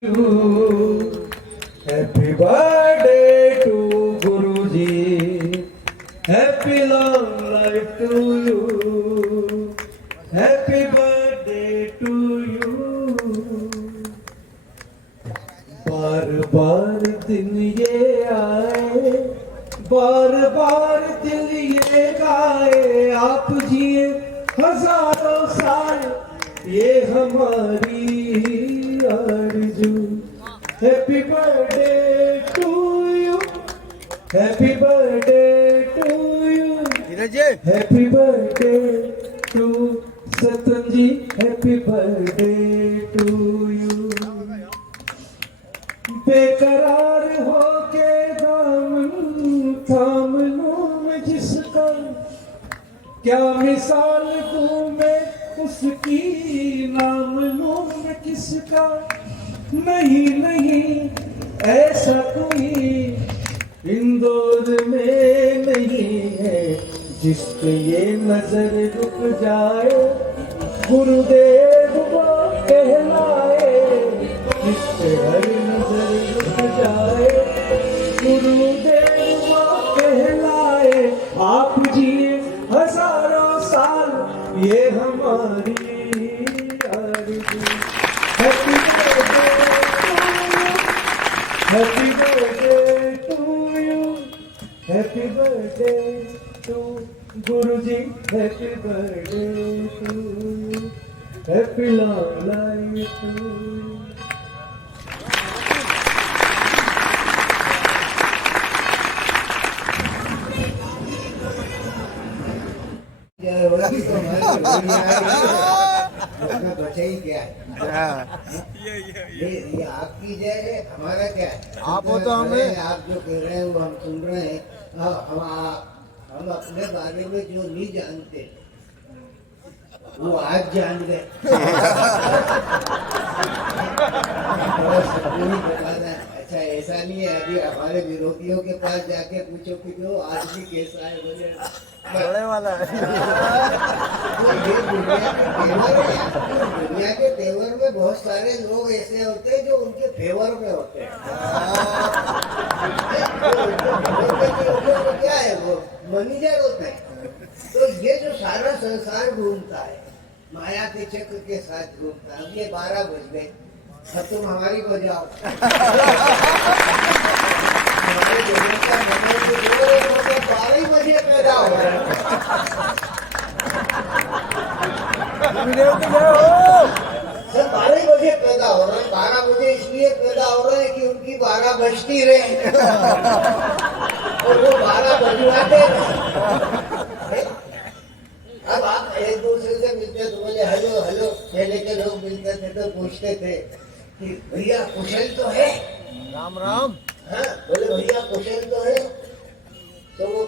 Happy birthday to Guruji. Happy long life to you. Happy birthday to you. बार बार दिन ये आए, बार बार दिल ये गाए, आप जिए हजारों साल, ये हमारी आरज़ू। Happy birthday to you. Happy birthday to you. Happy birthday to Satan ji. Happy birthday to you. बेकरार होके दामन थाम लूं मैं जिसका, क्या मिसाल दूं मैं उसकी, नाम लूं मैं किसका। नहीं नहीं ऐसा कोई इंदौर में नहीं है जिस पे ये नजर रुक जाए, गुरुदेव वो कहलाए, जिस पे हर नजर रुक जाए, गुरुदेव वो कहलाए। आप जिए हजारों साल, ये हमारी आरज़ू। Happy Happy birthday to you. Happy birthday to Guruji. Happy birthday to you. Happy long life to you. बचाई क्या है? ये आपकी जय है, हमारा क्या है? आप हो तो हमें, आप जो कह रहे हैं वो हम सुन रहे हैं। हम अपने बारे में जो नहीं जानते वो आज जान गए। अच्छा ऐसा नहीं है, अभी हमारे विरोधियों के पास जाके पूछो कि जो आज भी कैसा है, बोले बड़े वाला है। दुनिया के तेवर में बहुत सारे लोग ऐसे होते हैं जो उनके फेवर में होते हैं। क्या है वो मैनेजर होते हैं। तो ये जो सारा संसार घूमता है माया के चक्र के साथ घूमता है। अब ये 12 बज गए, अब तुम हमारी को जाओ। हमारे जगत का मतलब 12 बजे पैदा हो रहा है। 12 बजे पैदा हो रहा है। 12 बजे इसलिए पैदा हो रहा है कि उनकी 12 बजती रहे और वो 12 बजवाते रहे। अब आप एक दूसरे से मिलते तो बोले हेलो हेलो। पहले के लोग मिलते थे तो पूछते थे कि भैया कुशल तो है? राम राम। हाँ बोले भैया कुशल तो है। तो वो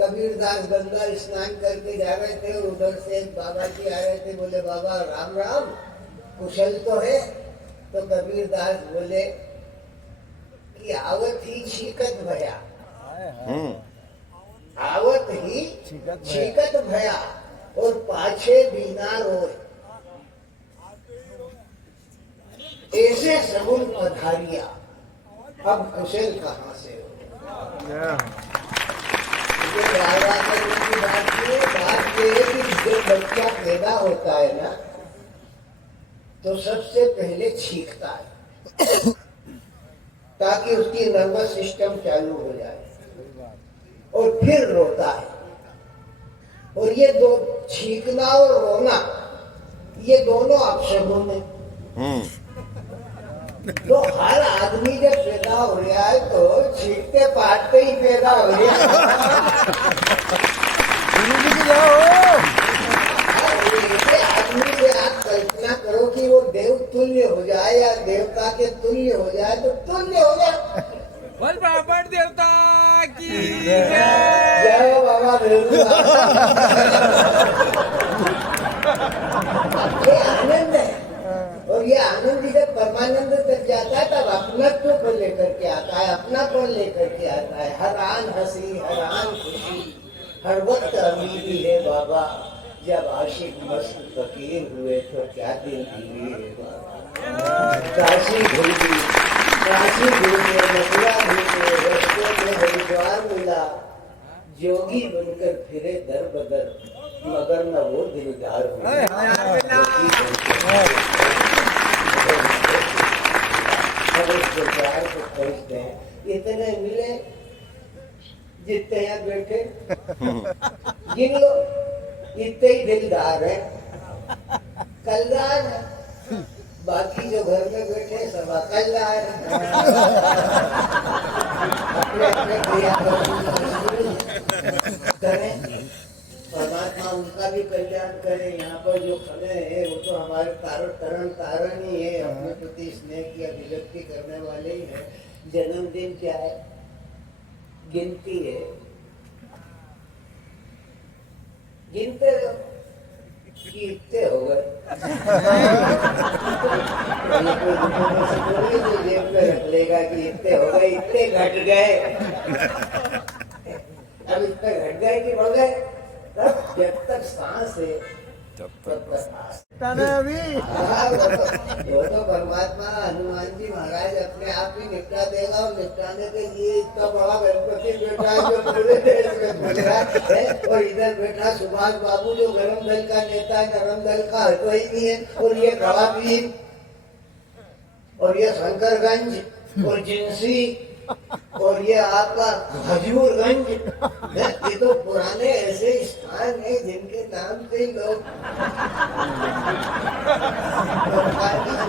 कबीरदास गंगा स्नान करके जा रहे थे और उधर से बाबा जी आ रहे थे। बोले बाबा राम राम, कुशल तो है? तो कबीरदास बोले कि आवत ही छीकत भया, आवत ही छीकत भया और पाछे बिना रोए, ऐसे सगुन पधारिया, अब कुशल कहाँ से हो। बात ये है कि जब बच्चा पैदा होता है ना तो सबसे पहले छींकता है ताकि उसकी नर्वस सिस्टम चालू हो जाए और फिर रोता है। और ये दो छींकना और रोना ये दोनों अपशगुन है। तो हर आदमी जब पैदा हो रहा है तो छींकते पाटते ही पैदा हो रहा है। आदमी से आप कल्पना करो कि वो देव तुल्य हो जाए या देवता के तुल्य हो जाए तो तुल्य हो जाए। बोल बाबा देवता की जय बाबा देवता। ये आनंद है और ये आनंद जब परमानंद तक जाता है तब अपनत्व को लेकर के आता है, अपनापन लेकर के आता है। हर आन हंसी, हर आन खुशी, हर वक्त अमीरी है बाबा। जब आशिक मस्त फकीर हुए तो क्या दिन दिए बाबा। काशी घूमी, काशी घूमे, मथुरा घूमे, रस्ते में हरिद्वार मिला, जोगी बनकर फिरे दर बदर, मगर न वो दिलदार हुआ। हम इस विचार को खोजते हैं, इतने मिले जितने यहाँ बैठे गिन लो, इतने ही दिलदार है, कलदार है, बाकी जो घर में बैठे सब अकलदार है। अपने अपने क्रिया करें, परमात्मा उनका भी कल्याण करे। यहाँ पर जो खड़े हैं वो तो हमारे तारण ही है, अपने प्रति स्नेह की अभिव्यक्ति करने वाले ही है। जन्मदिन क्या है? गिनती है, गिनते रहो कि इतने हो गए। तो जेब में रख लेगा कि इतने हो गए, इतने घट गए। अब इतने घट गए कि बढ़ गए, तब जब तक सांस है तब तक सांस। अभी वो तो परमात्मा हनुमान जी महाराज अपने आप ही निपटा देगा, और निपटाने के लिए इतना बड़ा गणपति बैठा है जो पूरे देश में घूम रहा है, और इधर बैठा सुभाष बाबू जो गरम दल का नेता है, नरम दल का हटो ही नहीं है, और ये गवा पीर, और ये शंकरगंज, और जिंसी, और ये आपका हजूरगंज, ये तो पुराने ऐसे स्थान है जिनके नाम से ही लोग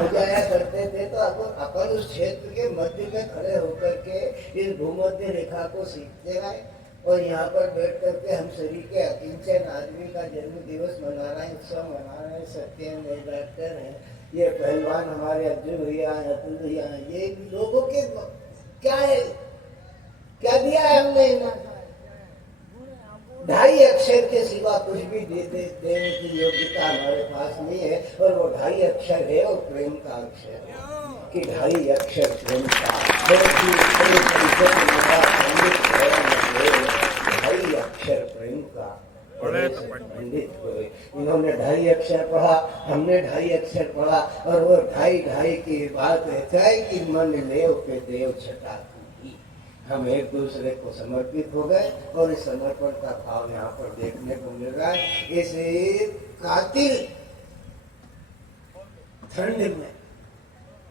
बुझाया करते थे। तो अपन उस क्षेत्र के मध्य में खड़े होकर के इस भूमध्य रेखा को सीखते गए, और यहाँ पर बैठ करके हम शरीर के अकिंचन आदमी का जन्म दिवस मना रहे हैं, उत्सव मना रहे हैं। सत्येंद्र डॉक्टर हैं, ये पहलवान हमारे अर्जुन भैया हैं, अतुल भैया हैं, ये लोगों के क्या है, क्या दिया है हमने इन्हें? 2.5 अक्षर के सिवा कुछ भी देने की योग्यता हमारे पास नहीं है, और वो 2.5 अक्षर है, और प्रेम का अक्षर है कि 2.5 अक्षर प्रेम का। 2.5 अक्षर प्रेम का पंडित हुए। इन्होंने 2.5 अक्षर पढ़ा, हमने 2.5 अक्षर पढ़ा, और वो 2.5 की बात रहता है कि मन लेव पे देव छटा की। हम एक दूसरे को समर्पित हो गए, और इस समर्पण का भाव यहाँ पर देखने को मिल रहा है। इस कातिल ठंड में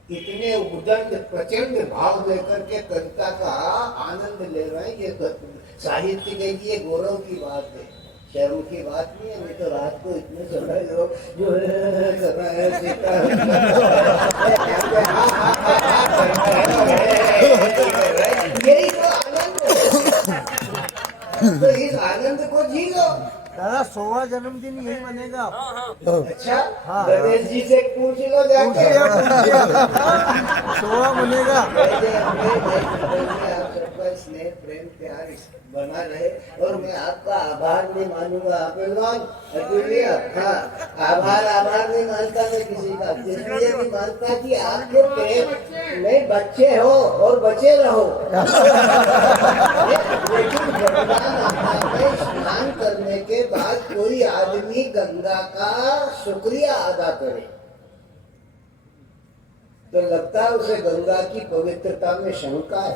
इतने उदंड प्रचंड भाव लेकर के कविता का आनंद ले रहे हैं। ये साहित्य के लिए गौरव की बात है, शर्म की बात नहीं है। नहीं तो रात को इतने समय लोग जो यही तो आनंद है। तो इस आनंद को जी लो। दादा 100वां जन्मदिन यही मनेगा। अच्छा, गणेश जी से पूछ लो जाके। 100वां मनेगा। स्नेह प्रेम प्यार बना रहे, और मैं आपका आभार नहीं मानूंगा। हाँ, आभार नहीं मानता मैं किसी का, इसलिए नहीं मानता कि आपके प्रेम में बच्चे हो और बचे रहो। लेकिन गंगा माता में स्नान करने के बाद कोई आदमी गंगा का शुक्रिया अदा करे तो लगता है उसे गंगा की पवित्रता में शंका है।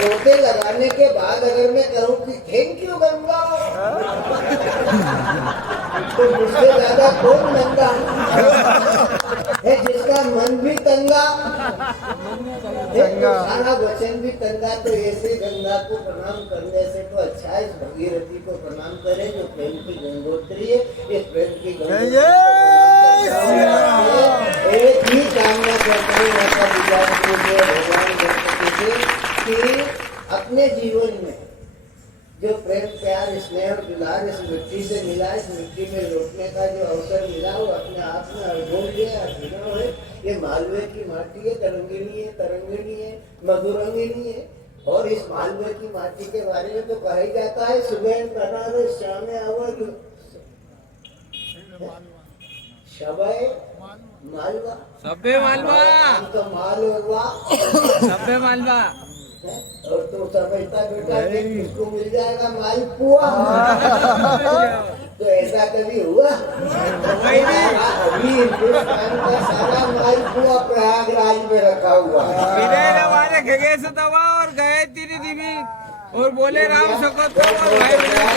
गोते लगाने के बाद अगर मैं कहूँ कि थैंक यू गंगा, तो मुझसे ज्यादा कौन नंगा है? जिसका मन भी तंगा है, सारा वचन भी तंगा। तो ऐसे गंगा को प्रणाम करने से तो अच्छा है इस भगीरथी को प्रणाम करें जो प्रेम की गंगोत्री है। इस प्रेम की गंगोत्री एक ही कामना करते हैं भगवान कि अपने जीवन में जो प्रेम प्यार स्नेह और दुलार इस मिट्टी से मिला, इस मिट्टी में लौटने का जो अवसर मिला वो अपने आप में अड़गोल है, अभिनव है। ये मालवे की माटी है, तरंगिणी है, मधुरंगिनी है। और इस मालवे की माटी के बारे में तो कहा ही जाता है सुबह बनारस शाम अवध शबे मालवा, सभ्य मालवा, तो मालवा सभ्य मालवा। और तो समझता बेटा किसको मिल जाएगा मालपुआ। तो ऐसा कभी हुआ? अभी हिंदुस्तान का सारा माल हुआ प्रयागराज में रखा हुआ है। विनय वाले खगेश दवा और गए तीन दिवी और बोले राम सकत और भाई विनय